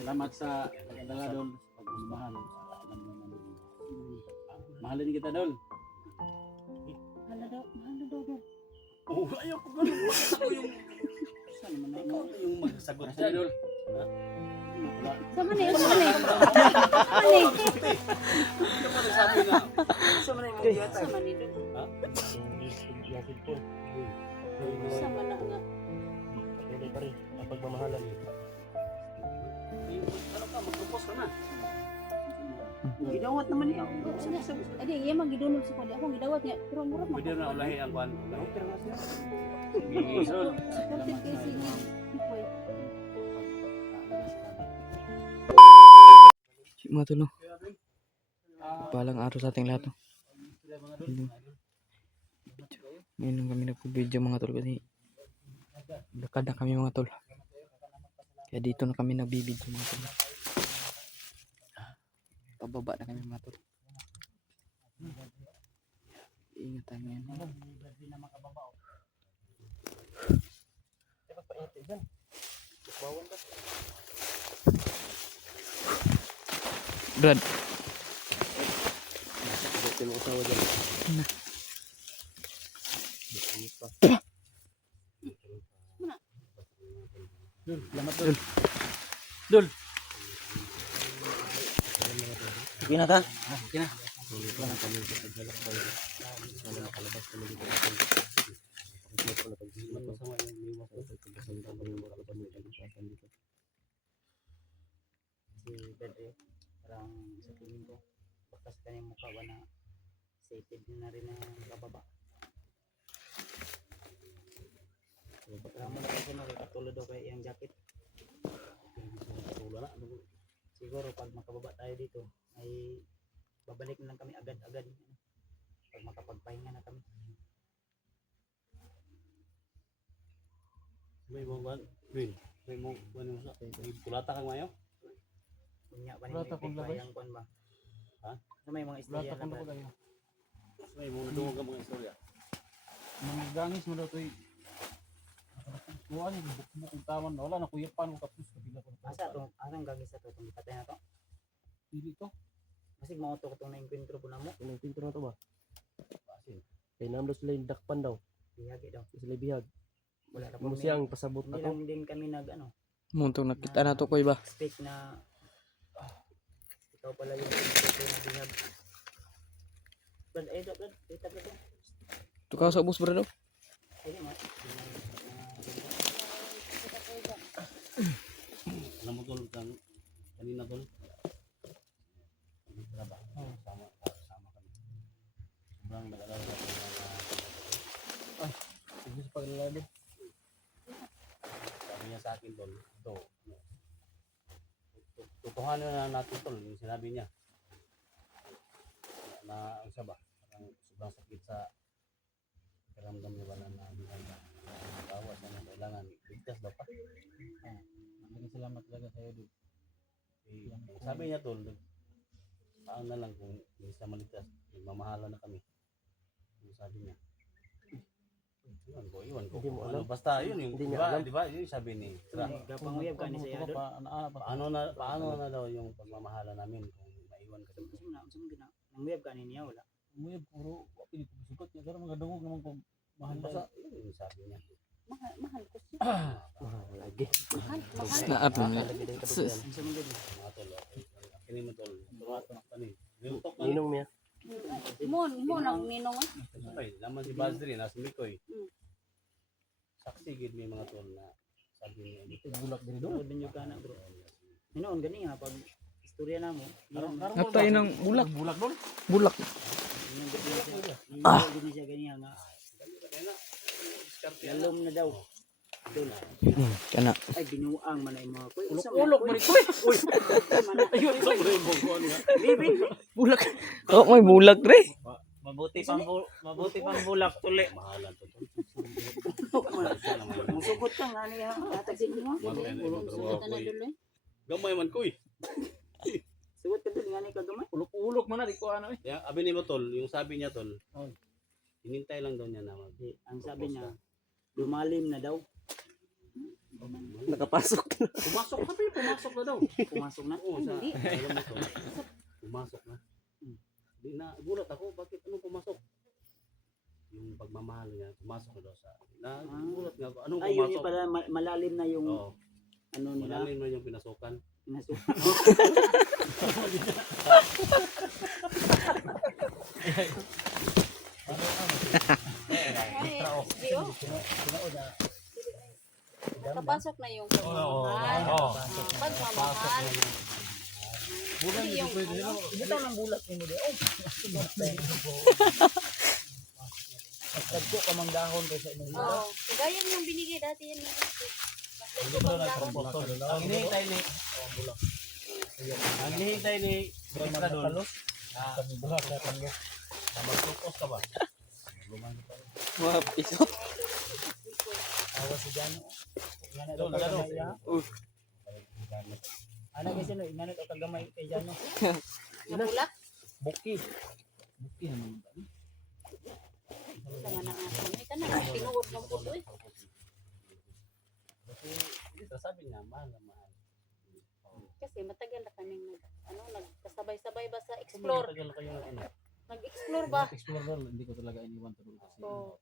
Salamat sa pagdala Dol. Pagmamahal. Mahalin kita Dol. Mahal na daw, Dol. Oh, ayaw ko ganun. Ako yung... Saan naman ako? Yung magsagot dyan Dol. Sama na yun. Sama na yun. Sama ni Dol. Sama na nga. Patuloy pa rin ang pagmamahalan. Ano ka, mag-propose ka na. Gidawat naman niya. Adi, iya magidunol sa kodi. Ako gidawat niya. Pero murag Pwede na ulahi ang kwan. supported kay siya. Ipoy. Mga tol, no? Palang araw sa ating lahat, no? Ngayon kami nagpo-video mga tol kasi lakad na kami mga tol. Kaya dito na kami nagbibideo mga tol. Pababa na kami mga tol. Ingat tayo ngayon. Brad. Dol, salamat Dol. Dol. Sige na ta. Sige na. Si Bede, parang sa tingin ko, bakas kanyang mukha na sated na rin na bababa. Parang mo na kasi nakatulad daw kaya yung jacket. Siguro pag makababa tayo dito, ay babalik na lang kami agad-agad. Pag makapagpahinga na kami. May mo ban, Will. May mo ano sa kulata kang mayo? Kunya pa rin bayang kwan ba? Ha? So, may mga istorya na ba? May mo nadungog ang mga istorya. Mga gangis mo daw to'y kuha niya, bukbuk taman na wala na kuyapan ko kapos kabila ko. Asa itong, anong gagis na ito? Itong patay na ito? Dili to. Kasi mauto ko itong na-encuentro po na mo. Anong pinto na to ba? Kaya naman daw sila yung dakpan daw. Bihagi daw. Sila bihag. Wala na Mo siyang pasabot Hindi na to. lang din kami nag ano, Muntong nakita na to ko iba. speak na ikaw pala yung pinto na bihag. Brad, Brad, kita ka to. Tukaw sa bus bro. Ay, di mo. Alam mo Dol, kanina Dol. Trabaho. Sama kami. Sobrang nag-alala sa mga Sige sa paglalagay. sabi niya sa akin Dol. Ito. Tutuhanan na natin Dol, yung sinabi niya. Na ang ba? Parang sobrang sakit sa karamdam niya wala na bawas na kailangan ligtas daw pa. Maraming salamat talaga sa iyo. Sabi niya Tol, paano na lang kung hindi siya maligtas, mamahala na kami. Yung sabi niya. Iwan ko. Hindi mo alam. Basta yun yung, Hindi di niya ba? alam. Di ba? Yun yung sabi ni Tra. Gapanguyab ka ni siya doon. Paano na daw yung pagmamahala namin kung maiwan ka Unsa doon? man na nanguyab ka ni niya wala. Umuyab puro pili ko sukat niya pero mga naman ko mahal Basta na. yun yung sabi niya. Mahal ko siya. Lagi. Mahal. Naat mo na. Unsa man gid? Mga Tol, kinin mo Tol. Tumato na kani. Nilutok na. Ninong niya. Mon ang ninong. Okay, naman si Bazdri, nasa Mikoy. Saksi gid may mga Tol na sabi niya dito. Bulak diri Doon do. din yung kana bro. Hinoon gani ha pag istorya na mo. Hatay ng bulak. Bulak doon. Bulak. Gani siya gani nga. Lalom na daw. Doon. Kana. Ay binuang man ay mga kuy. Ulok mo ni kuy. Uy. Ayun, sobrang yung bongkon nga. Bibi. Bulak. Oh, may bulak re. Mabuti pang bulak tuli. Mahalan to. Musugot ka nga niya. Atag sige mo. Sugot na Dol. Gamay man koy. Sugot ka doon nga ni kagamay. Ulok man na di ko ano eh. Ya, abi ni mo Tol, yung sabi niya Tol. Oh. Hinintay lang daw niya na Ang sabi niya, lumalim na daw. Nakapasok na. Pumasok na daw. Pumasok na. Oo, sa Hindi. alam mo to. Pumasok na. Di na gulat ako, bakit anong pumasok? Yung pagmamahal niya, pumasok na daw sa nagulat nga ako, anong Ay, yun pumasok? yung pala, malalim na yung Oo, ano nila. malalim na yung pinasukan. Pinasok. Ay, SGO. Nakapasok na yung pagmamahal. Pagmamahal. Hindi yung ano. Bitaw ng bulat ni mo di. Oh. Nagko ka mang dahon kaysa inyo. Oo. Kagaya yung binigay dati yan. Mas nagpapagdahon. Ang hinihintay ni ang hinihintay ni Extra doon. Magtukos ka ba? Mga pisot. Awas si Jano. Ingana daw Doon, Jano. kagamay ya. Ana kasi no, ingana daw kagamay kay Jano. Nabulak. Buki. Sama na nga. May ka na. Tinuod ng puto eh. Kasi dito sabi niya, mahal na mahal. Kasi matagal na kaming nagkasabay-sabay ba sa explore. Matagal kayo ano. Nag-explore ba? Explore doon, hindi ko talaga iniwan to doon kasi. Oo.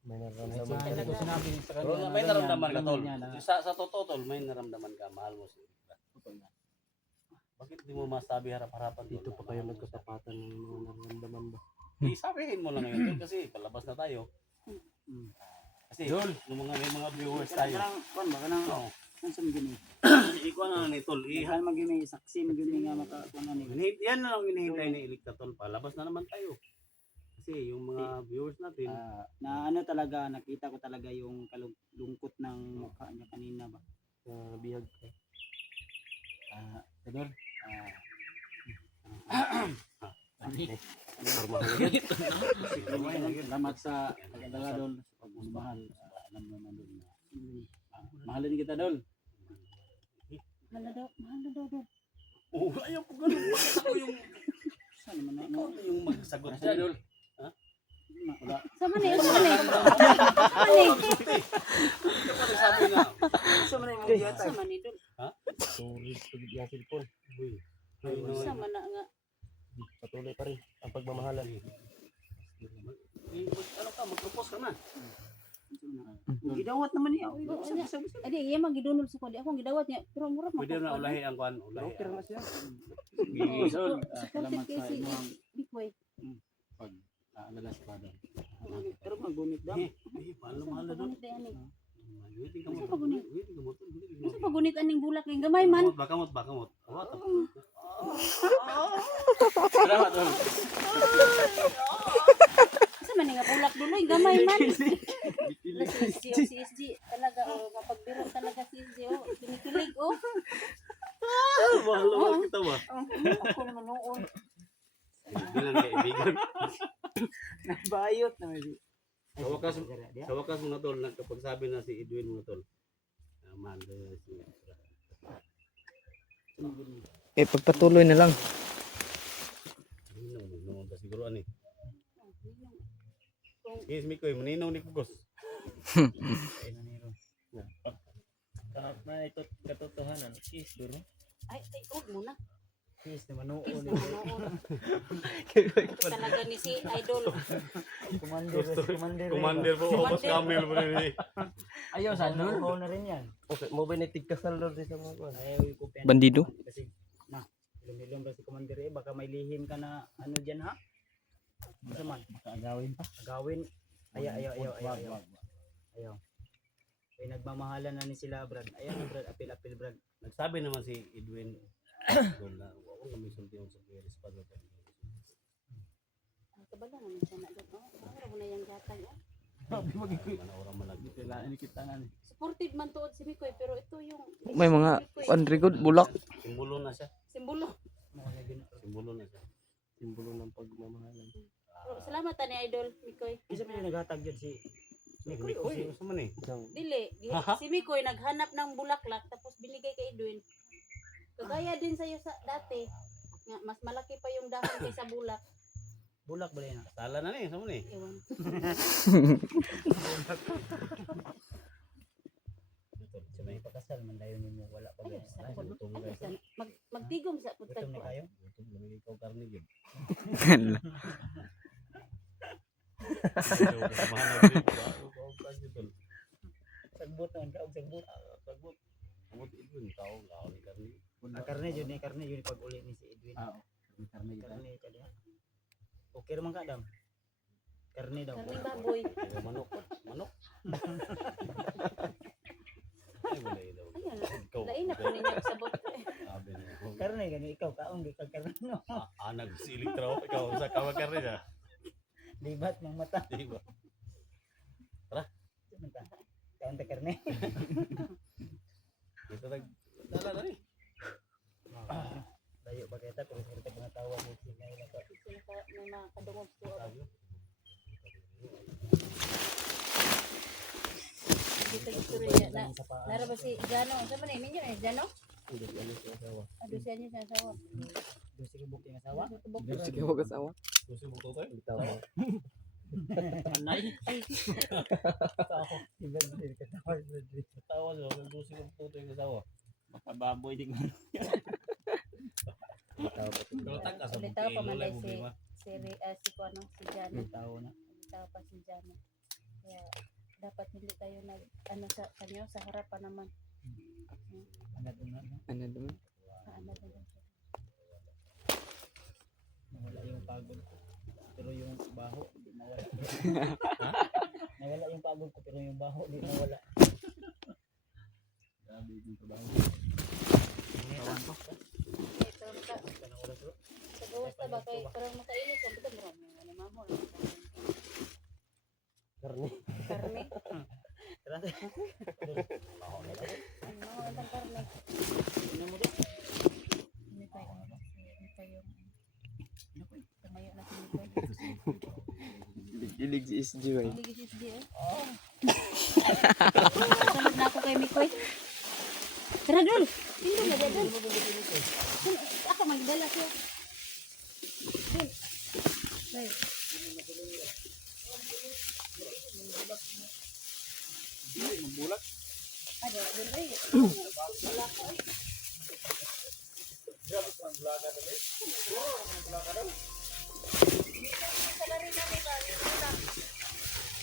May Hindi nararamdaman. ko sinabi sa kanya. Pero na may ganyan, naramdaman ka, tol. ganun niya na- Sa totoo, tol, may naramdaman ka, mahal mo siya. Bakit di mo masabi harap-harapan? tol, Dito na pa kayo mahal mo siya? nagkatapatan ng mga nararamdaman ba? Sabihin mo lang ngayon, tol, kasi palabas na tayo. Kasi yung may mga viewers tayo. Kanang kon ba kanang Oo. unsa mo gini? Ikaw na ni tol. Ihal magimi saksi magimi nga maka kuno ni. Yan na lang hinihintay ni Ilikta, tol. Palabas na naman tayo. Kasi yung mga viewers natin, Na ano talaga nakita ko talaga yung kalungkot ng mukha niya kanina ba. Bihag ka. Tador, salamat sa pagdala doon sa pagmamahal. Alam mo naman doon na mahalin kita doon. Mahal na daw. Mahal na daw. oh, ayaw ko ganun. Bakit ako yung, Saan naman na ikaw na yung magsagot siya, tol. Sama na yun. Sama na yun. Sama na yun. Ikaw pa nagsabi na. Sa man mo yata. Sama na yun. Sorry, pagod yung cellphone. Sama na nga. Patuloy pa rin ang pagmamahalan. Ano ka, mag-propose ka na. Gidawat naman niya. Oo, niya. Adi, iya magidunol sa ko. Di akong gidawat niya. Pero mura Pwede na ulahi ang kwan. Ulahi. Okay na siya. Doon, salamat Supported sa kay si inyong Bikoy. pag-aalala sa padang. Pero magunit daw. Mahal na mahal na doon. Pagunit yan eh. Waiting ka mo. Masa pagunit? Waiting ka mo. Masa pagunit aning bulak yung gamay man. Bakamot. Salamat doon. Sa man nga bulak dulo yung gamay man. Si SG talaga mapagbiro talaga si SG kinikilig Mahal na kita ba? Ako naman noon. Bilang kaibigan. Bayot na may. Sa wakas mga tol, nagkapagsabi na si Edwin mga tol. Mahal na si Pagpatuloy na lang. Ninong ta siguro ani. Yes, Mikoy, maninong ni Kugos. Kahit na ito katotohanan, is duro. Ay, huwag muna. Please naman noon. Talaga ni si Idol. Commander. po, Obos Camel po rin. Ayaw sa doon. Oo na rin yan. Okay, mo ba tigkasal doon sa mga kuwan? Ayaw yung kupian. Bandido. Kasi na, ilong-ilong ba si Commander baka may lihim ka na ano diyan ha? Ano man? Makaagawin pa. Agawin. Ayaw. Ayaw. Ay nagmamahalan na ni sila Brad. Ayaw na Brad, apil Brad. Nagsabi naman si Edwin doon na wala may sultihan sa Pieris pa doon. Kabala naman siya na doon. Para mo na yung gatag. Sabi mag-ikoy. Manawara man lagi. Kailangan kita nga ni. Supported man tuod si Mikoy pero ito yung May mga unrigod bulak. Simbolo na siya. simbolo. Simbolo na siya. Simbolo ng pagmamahalan. Pero salamat ni Idol Mikoy. Isa pa yung naghatag yun si Mikoy, sa man eh. Isang Dili, si Mikoy naghanap ng bulaklak tapos binigay kay Edwin. Kagaya din sa'yo sa dati. Nga, mas malaki pa yung dahon kaysa bulak. bulak ba na? Sala na ni, sa man eh. Ewan. pakasal man dayon nimo wala pa Ayos, ganyan. ako, gutom ayos, kayo. magtigom sa putag Gutom na ko. kayo? Gutom lang ikaw karne gyud. Sagbot man ka og sagbot. Sagbot. Amot Edwin tao lao ni karne. Karne jud pag uli ni si Edwin. Karne kita. Karne ka diha. Okay ra man ka dam. Karne daw. Karning baboy. Pero manok. Manok. Ay wala daw. Ayun, Ikaw. lain na po ninyo sabot. Sabi niya. Karne gani ikaw kaon di ka karne no. Anag si Electro. Ikaw sa kawa karne niya. Libat ng mata. Di ba? Mata. Kaon ta karne. Ito nag dala na ni. Layo ba kita pero sa kita mga tawa mo si ngay lang ka. May mga kadungog ko. Dito istorya na. Nara ba si Jano? Sa man ni minyo ni Jano? Ado siya niya sa asawa. Do sige bukti nga sawa. Sige, huwag asawa. Gusto mo to tayo? Anay. Ako. Iban din ka tawa. Tawa siya. Gusto mo to tayo kasawa. Makababoy di ko. Pero taga sa Ulitaw pa man Lulay dahil mo si ba? si ano si Jano. Tao na. Ulitaw pa si Jano. Kaya dapat hindi tayo nag ano sa kanyo sa harapan naman. Ano na. Ano naman? Ano din. Nawala yung pagod ko. Pero yung baho, di mawala. Nawala yung pagod ko, pero yung baho, di mawala. Grabe yung trabaho. Ito ka. Sa gawas na ba kay parang makainit ka bitan mo ano mamo. Karne. Karne. Tara. Ano ang karne? Ano mo din? Hindi pa yung tumayo na si Mikoy. Ilig si SG ba? Hindi si SG eh. Sunod na ako kay Mikoy. Tara dul. Hindi na dul. Ako magdala siya. Dul. Dul. Magbulat. Ada dul ay. Wala ko ay.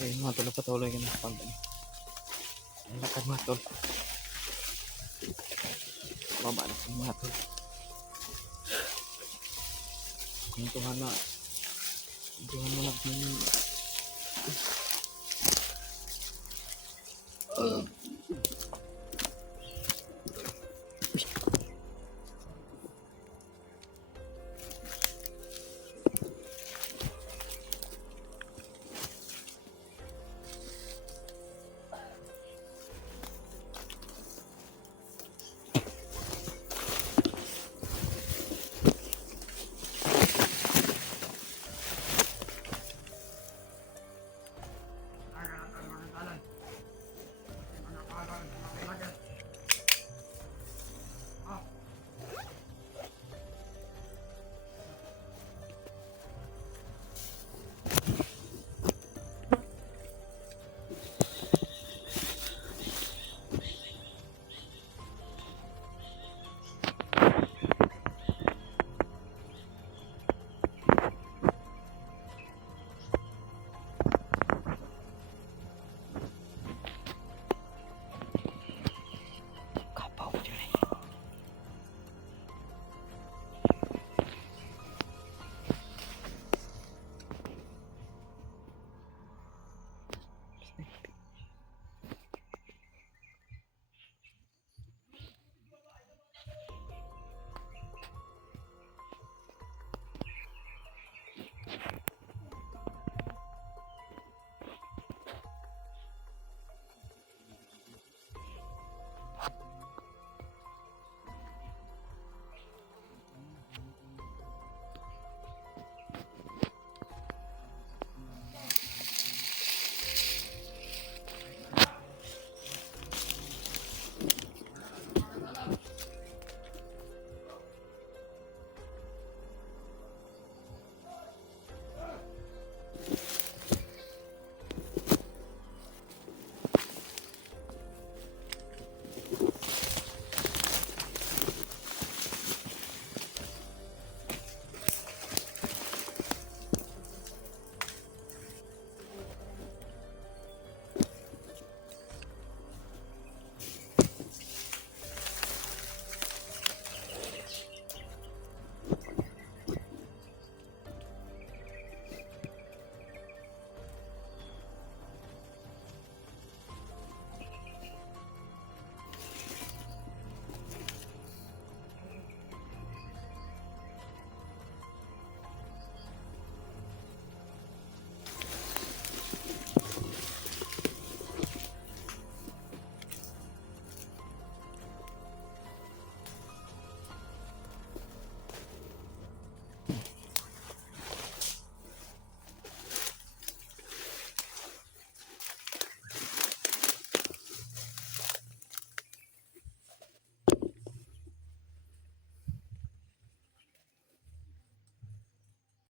Ay, mga tol, patuloy ka na pag ang lakad mga tol. Baba na sa mga tol. Yung Tuhan na nagminin.